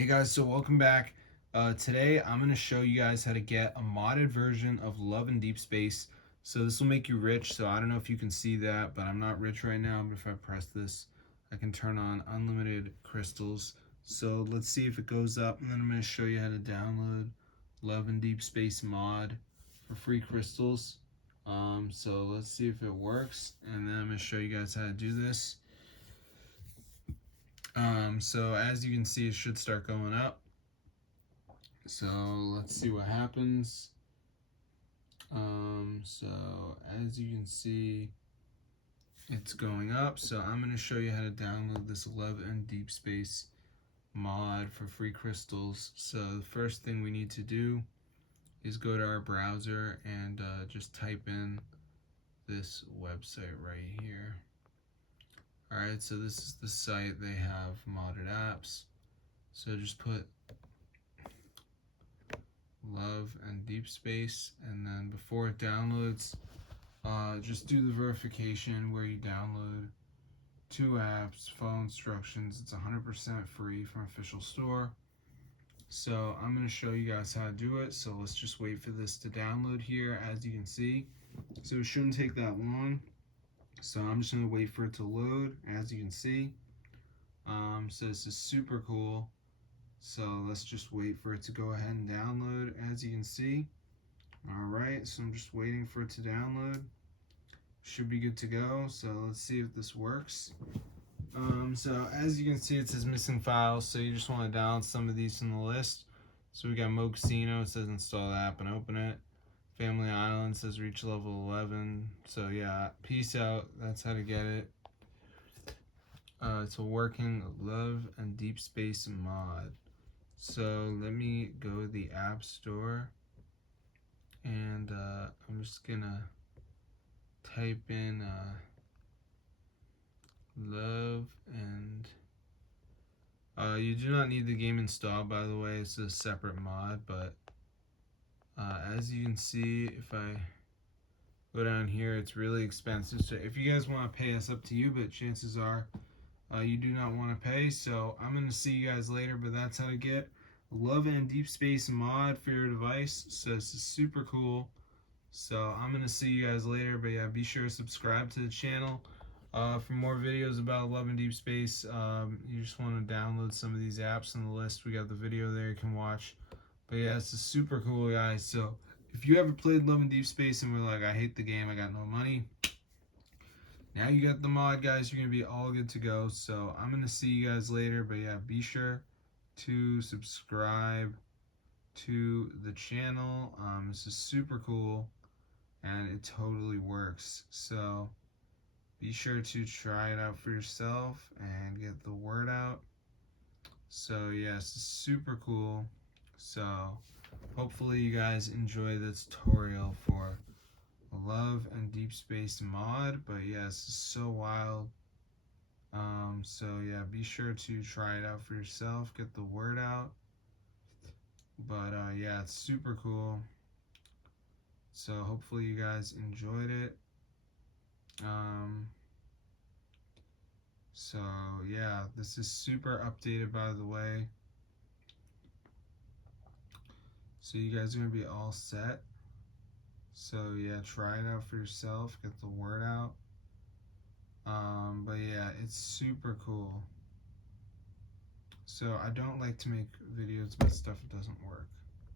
Hey guys, so welcome back. Today I'm going to show you guys how to get a modded version of Love and Deepspace. So this will make you rich. So I don't know if you can see that, but I'm not rich right now. But if I press this, I can turn on unlimited crystals. So let's see if it goes up, and then I'm going to show you how to download Love and Deepspace mod for free crystals. So let's see if it works, and then I'm going to show you guys how to do this. So as you can see, it should start going up. So let's see what happens. So as you can see, it's going up. So I'm going to show you how to download this Love and Deepspace mod for free crystals. So the first thing we need to do is go to our browser and just type in this website right here. Alright, so this is the site. They have modded apps. So just put Love and Deepspace, and then before it downloads, just do the verification where you download 2 apps, follow instructions. It's 100% free from official store. So I'm going to show you guys how to do it. So let's just wait for this to download here. As you can see, so it shouldn't take that long. So I'm just going to wait for it to load. As you can see, so this is super cool. So let's just wait for it to go ahead and download. As you can see, alright, so I'm just waiting for it to download. Should be good to go. So let's see if this works. So as you can see, it says missing files, so you just want to download some of these from the list. So we got Mo Casino, it says install the app and open it. Family Island says reach level 11. So yeah, peace out. That's how to get it. It's a working Love and Deepspace mod. So let me go to the App Store, and I'm just gonna type in Love and you do not need the game installed, by the way. It's a separate mod, but as you can see, if I go down here, it's really expensive. So if you guys want to pay, it's up to you, but chances are you do not want to pay. So I'm going to see you guys later, but that's how to get Love and Deepspace mod for your device. So this is super cool. So I'm going to see you guys later, but yeah, be sure to subscribe to the channel. For more videos about Love and Deepspace, you just want to download some of these apps on the list. We got the video there you can watch. But yeah, it's super cool, guys. So if you ever played Love and Deepspace and were like, I hate the game, I got no money, now you got the mod, guys. You're going to be all good to go. So I'm going to see you guys later. But yeah, be sure to subscribe to the channel. This is super cool, and it totally works. So be sure to try it out for yourself and get the word out. So yes, super cool. So hopefully you guys enjoy the tutorial for Love and Deepspace mod. But yes, it's so wild. So yeah, be sure to try it out for yourself, get the word out. But yeah, it's super cool. So hopefully you guys enjoyed it. So yeah, this is super updated, by the way. So you guys are gonna be all set. So yeah, try it out for yourself, get the word out. But yeah, it's super cool. So I don't like to make videos about stuff that doesn't work.